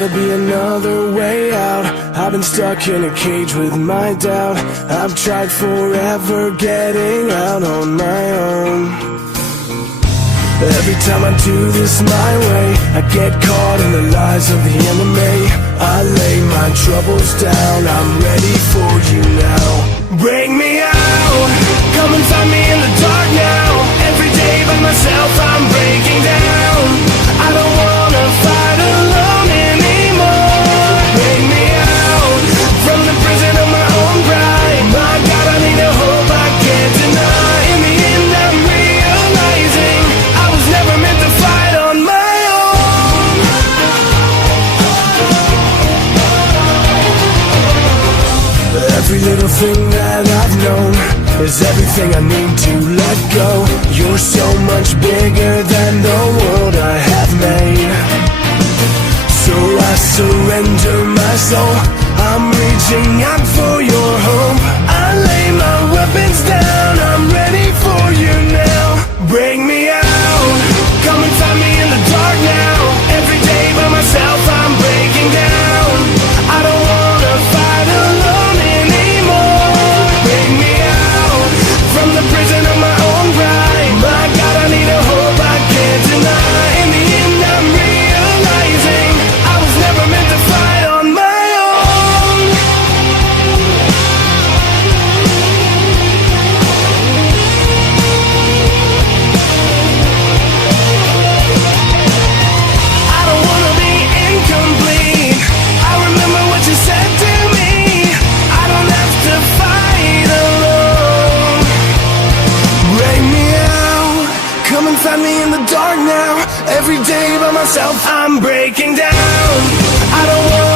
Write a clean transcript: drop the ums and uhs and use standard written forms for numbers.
gotta be another way out. I've been stuck in a cage with my doubt. I've tried forever getting out on my own. Every time I do this my way, I get caught in the lies of the enemy. I lay my troubles down, I'm ready for you now. Bring me out, come and find me in the dark now. Every day by myself I'm breaking down. I don't wanna fight alone anymore. Bring me out, from the prison of my own pride. My God, I need a hope I can't deny. In the end I'm realizing I was never meant to fight on my own. Every little thing that I've known is everything I need to let go. You're so much bigger than the world I have made. So I surrender my soul, I'm reaching out for your hope. I lay my weapons down, I'm ready for you now. Bring me out, come and find me in the dark now. Every day by myself I'm breaking down. I don't wanna fight alone anymore. Bring me out, from the prison of my own pride. My God, I need a hope I can't deny. In the end I'm realizing I was never meant to fight on my own. I don't wanna be incomplete. I remember what you said to me. I don't have to fight alone. Bring me out, come and find me in the dark now. Every day by myself I'm breaking down. I don't want